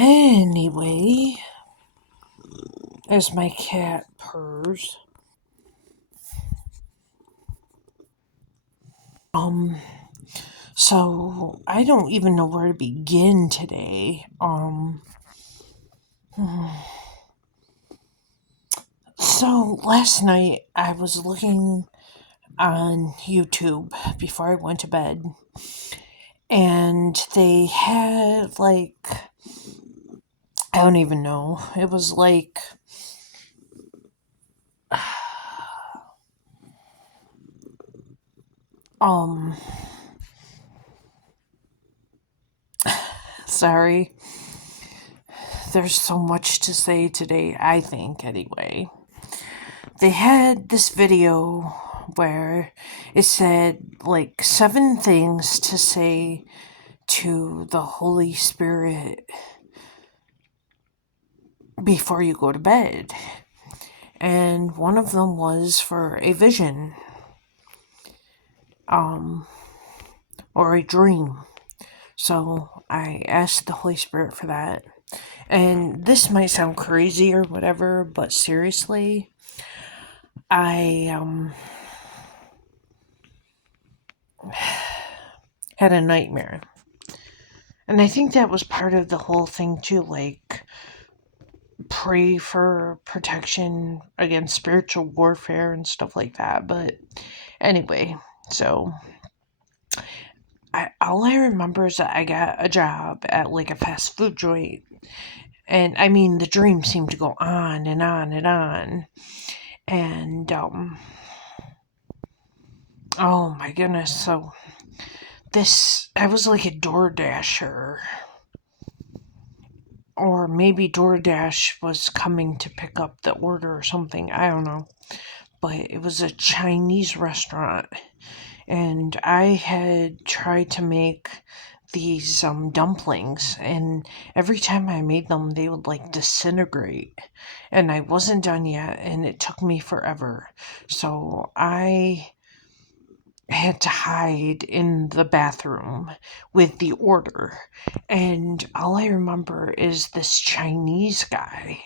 Anyway, as my cat purrs, um, so I don't even know where to begin today. So last night I was looking on YouTube before I went to bed, and they had I don't even know. It was um, sorry. There's so much to say today, I think, anyway. They had this video where it said 7 things to say to the Holy Spirit before you go to bed. And one of them was for a vision, or a dream. So I asked the Holy Spirit for that. And this might sound crazy or whatever, but seriously, I had a nightmare. And I think that was part of the whole thing too, pray for protection against spiritual warfare and stuff like that. But anyway, so all I remember is that I got a job at a fast food joint. And I mean, the dream seemed to go on and on and on. And, oh my goodness. So I was like a DoorDasher. Or maybe DoorDash was coming to pick up the order or something. I don't know. But it was a Chinese restaurant. And I had tried to make these dumplings, and every time I made them they would disintegrate, and I wasn't done yet, and it took me forever. So I had to hide in the bathroom with the order, and all I remember is this Chinese guy,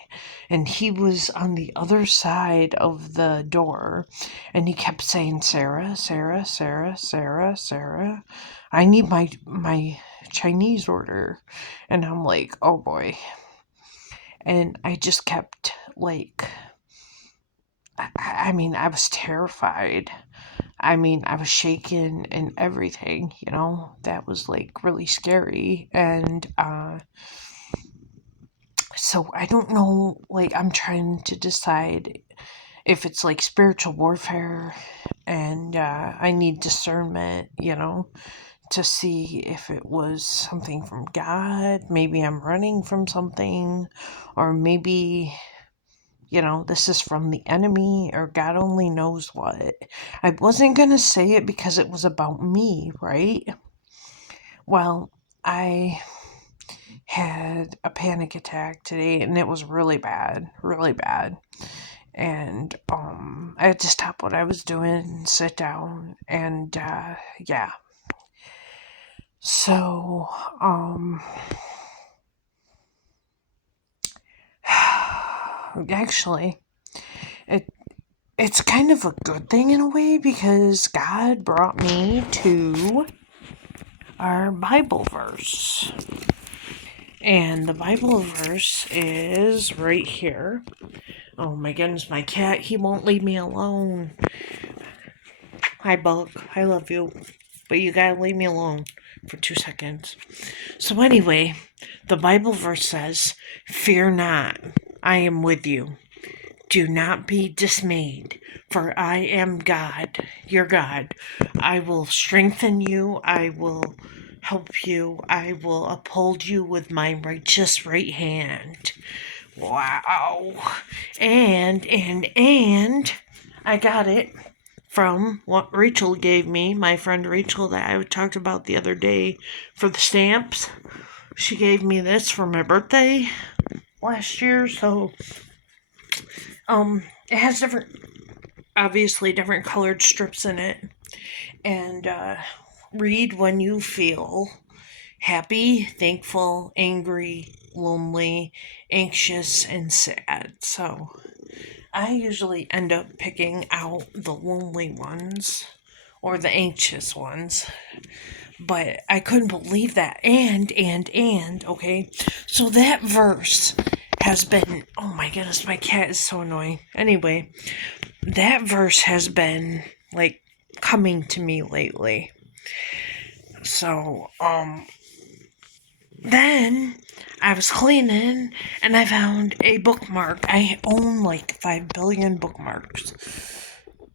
and he was on the other side of the door, and he kept saying, Sarah, Sarah, Sarah, Sarah, Sarah, I need my Chinese order. And I'm like, oh boy. And I just kept I mean, I was terrified. I mean, I was shaking and everything, that was really scary. And so I don't know, I'm trying to decide if it's spiritual warfare, and I need discernment, to see if it was something from God. Maybe I'm running from something, or maybe this is from the enemy, or God only knows what. I wasn't going to say it because it was about me, right? Well, I had a panic attack today, and it was really bad, really bad. And I had to stop what I was doing, sit down, and yeah. So, actually, it's kind of a good thing in a way, because God brought me to our Bible verse. And the Bible verse is right here. Oh my goodness, my cat, he won't leave me alone. Hi, Buck, I love you, but you gotta leave me alone for 2 seconds. So anyway, the Bible verse says, fear not, I am with you. Do not be dismayed, for I am God, your God. I will strengthen you. I will help you. I will uphold you with my righteous right hand. Wow. And I got it from what Rachel gave me, my friend Rachel that I talked about the other day for the stamps. She gave me this for my birthday last year, so it has different colored strips in it. And read when you feel happy, thankful, angry, lonely, anxious, and sad. So I usually end up picking out the lonely ones or the anxious ones. But I couldn't believe that. And, okay. So that verse has been, oh my goodness, my cat is so annoying. Anyway, that verse has been, like, coming to me lately. So, then I was cleaning and I found a bookmark. I own like 5 billion bookmarks.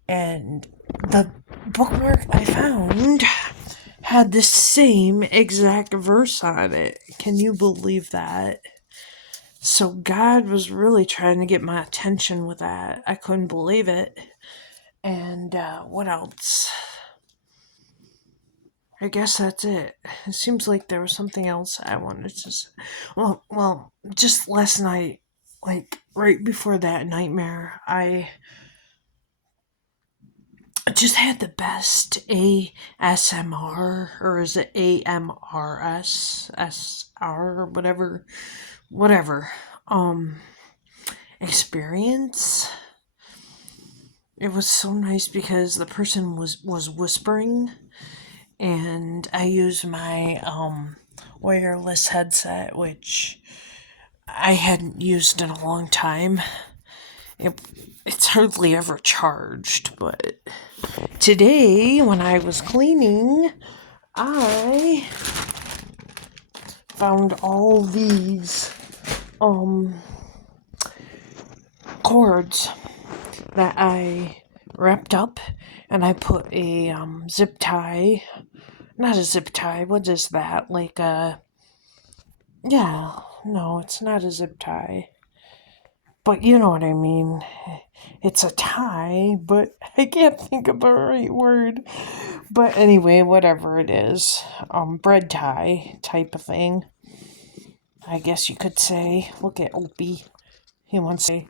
And the bookmark I found had the same exact verse on it. Can you believe that? So God was really trying to get my attention with that. I couldn't believe it. And what else? I guess that's it. It seems like there was something else I wanted to say. Well, just last night, like right before that nightmare, I just had the best ASMR, or is it AMRS, SR, whatever, experience. It was so nice because the person was whispering, and I used my wireless headset, which I hadn't used in a long time. It's hardly ever charged, but today when I was cleaning, I found all these cords that I wrapped up, and I put a zip tie. Not a zip tie. What is that? Like a... Yeah, no, it's not a zip tie. But you know what I mean. It's a tie, but I can't think of the right word. But anyway, whatever it is. Bread tie type of thing. I guess you could say. Look at Opie. He wants to say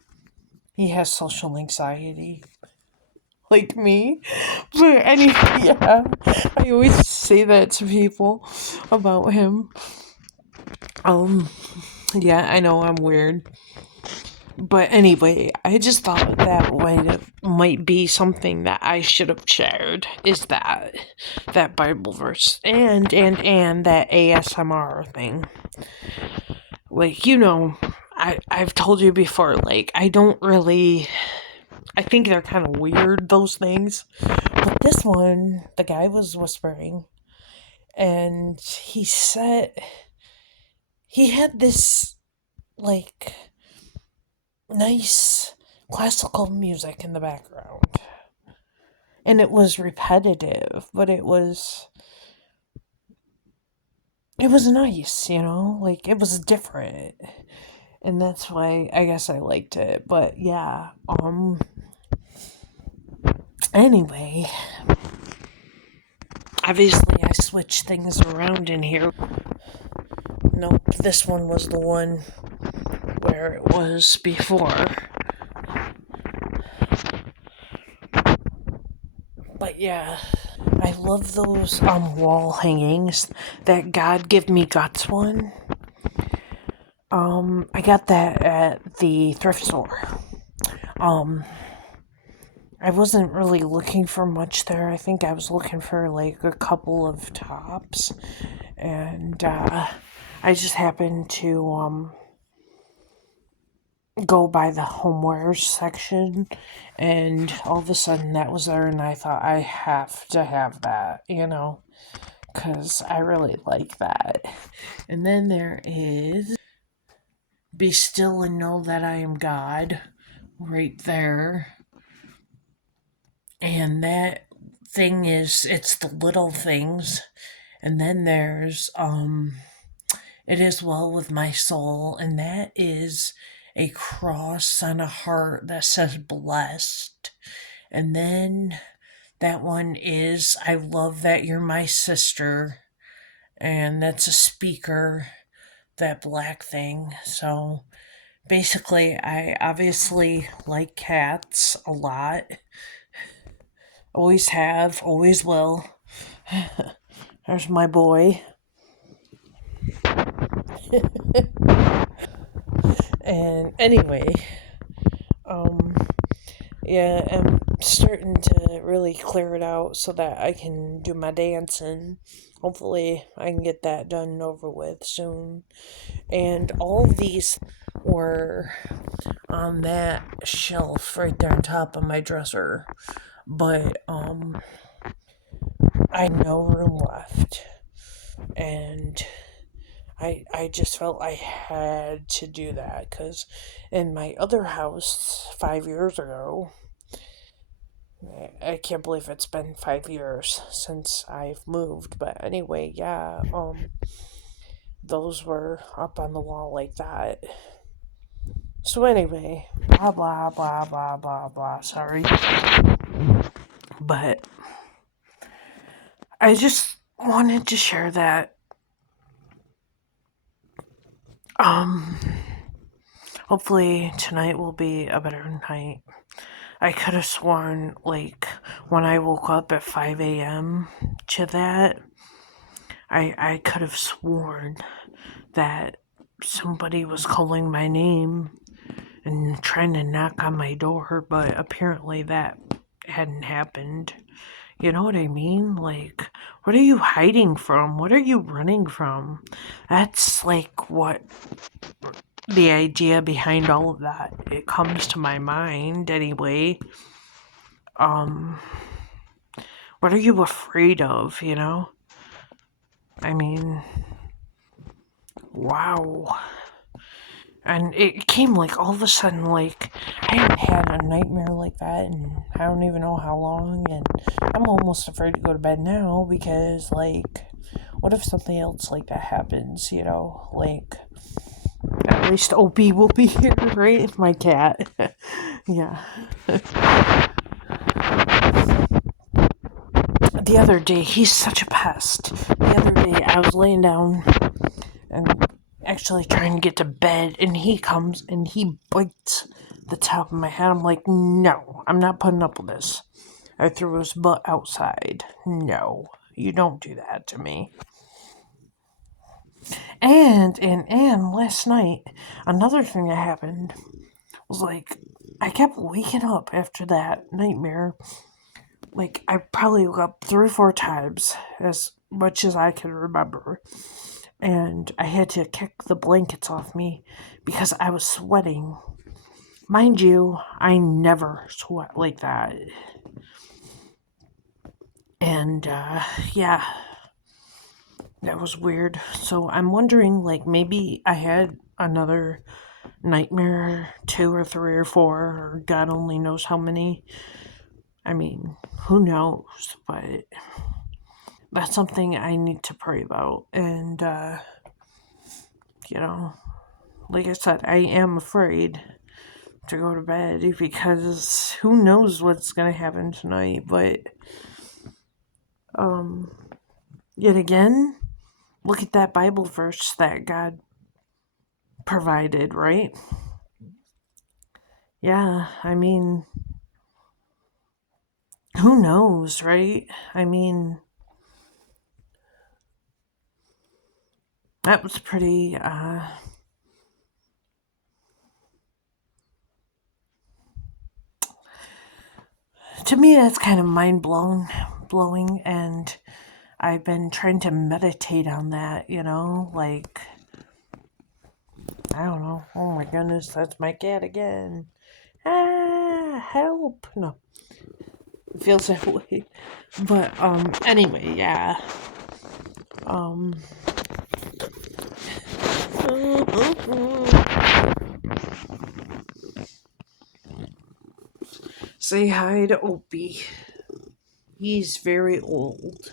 he has social anxiety. Like me. But anyway, yeah. I always say that to people about him. Yeah, I know I'm weird. But anyway, I just thought that might be something that I should have shared, is that Bible verse and that ASMR thing. Like, I've told you before, like, I think they're kind of weird, those things. But this one, the guy was whispering, and he said he had this, like, nice classical music in the background. And it was repetitive, but it was nice, like it was different. And that's why I guess I liked it. But yeah, anyway, obviously I switched things around in here. Nope, this one was the one where it was before. But yeah, I love those wall hangings. That God Give Me Guts one. I got that at the thrift store. I wasn't really looking for much there. I think I was looking for like a couple of tops, and I just happened to go by the homewares section, and all of a sudden that was there, and I thought I have to have that, because I really like that. And then there is Be Still and Know That I Am God, right there. And that thing it's the little things. And then there's It Is Well With My Soul, and that is a cross on a heart that says blessed. And then that one is I Love That You're My Sister, and that's a speaker, that black thing. So basically, I obviously like cats a lot. Always have, always will. There's my boy. And anyway, um, yeah, I'm starting to really clear it out so that I can do my dancing. Hopefully, I can get that done and over with soon. And all of these were on that shelf right there on top of my dresser. But I had no room left. And I just felt I had to do that because in my other house 5 years ago, I can't believe it's been 5 years since I've moved. But anyway, yeah, those were up on the wall like that. So anyway, blah blah blah blah blah blah. Sorry, but I just wanted to share that. Um, hopefully tonight will be a better night. I could have sworn, like, when I woke up at 5 a.m. to that, I could have sworn that somebody was calling my name and trying to knock on my door, but apparently that hadn't happened. You know what I mean? Like, what are you hiding from? What are you running from? That's like what the idea behind all of that. It comes to my mind anyway. Um, what are you afraid of, you know? I mean, wow. And it came like all of a sudden, like, I haven't had a nightmare like that, and I don't even know how long, and I'm almost afraid to go to bed now because, like, what if something else like that happens, you know? Like, at least Opie will be here, right? My cat. Yeah. The other day, he's such a pest. The other day, I was laying down and actually trying to get to bed, and he comes and he bites the top of my head. I'm like, no, I'm not putting up with this. I threw his butt outside. No, you don't do that to me. And last night, another thing that happened was like, I kept waking up after that nightmare. Like, I probably woke up 3 or 4 times, as much as I can remember. And I had to kick the blankets off me because I was sweating. Mind you, I never sweat like that. And, yeah, that was weird. So I'm wondering, like, maybe I had another nightmare, 2 or 3 or 4, or God only knows how many. I mean, who knows? But that's something I need to pray about. And, you know, like I said, I am afraid to go to bed because who knows what's going to happen tonight. But, um, yet again, look at that Bible verse that God provided, right? Yeah, I mean, who knows, right? I mean, that was pretty, to me, that's kind of blowing, and I've been trying to meditate on that, you know, like, I don't know. Oh my goodness, that's my cat again. Ah, help. No, it feels that way. But, anyway, yeah. Um, say hi to Opie. He's very old.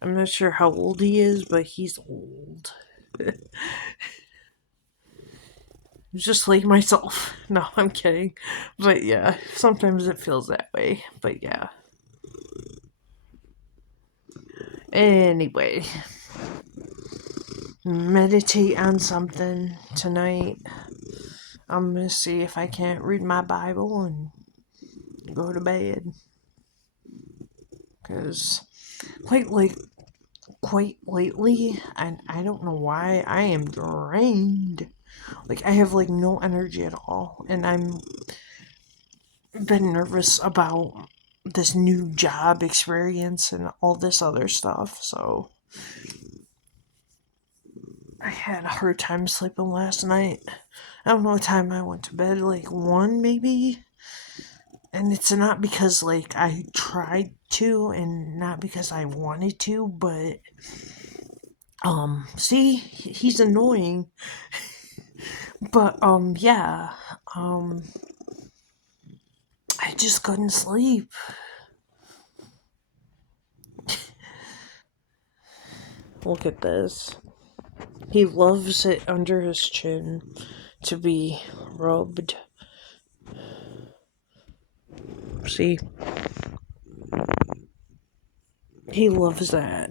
I'm not sure how old he is, but he's old. Just like myself. No, I'm kidding. But yeah, sometimes it feels that way. But yeah. Anyway, meditate on something tonight. I'm gonna see if I can't read my Bible and go to bed. Because quite lately, and I don't know why, I am drained. Like, I have, like, no energy at all. And I'm been nervous about this new job experience and all this other stuff. So I had a hard time sleeping last night. I don't know what time I went to bed, like 1 maybe. And it's not because, like, I tried to and not because I wanted to, but see, he's annoying. But yeah. Um I just couldn't sleep. Look at this. He loves it under his chin to be rubbed. See? He loves that.